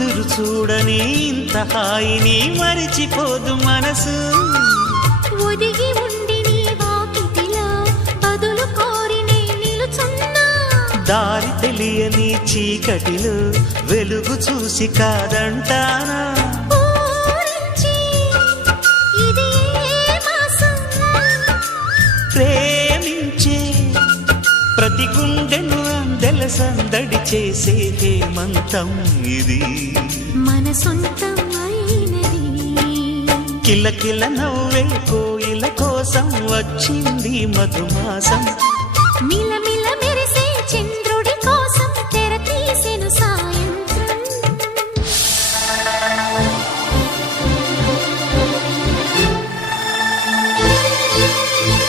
కుదురు చూడని ఇంత హాయిని మరిచిపోదు మనసు ఒదిగి ఉండి నీ వాకిటిలో బదులు కోరి నే నిలుచున్నా దారి తెలియని చీకటిలో వెలుగు చూసి కాదంటానా ఊరించి ఇది ఏ మాసం ప్రేమించే ప్రతి గుండెను అందెల సందడి చేసే హేమంతం ఇది మన సొంతం అయినది కిలకిల నవ్వే కోయిల కోసం వచ్చింది మధుమాసం మిలమిల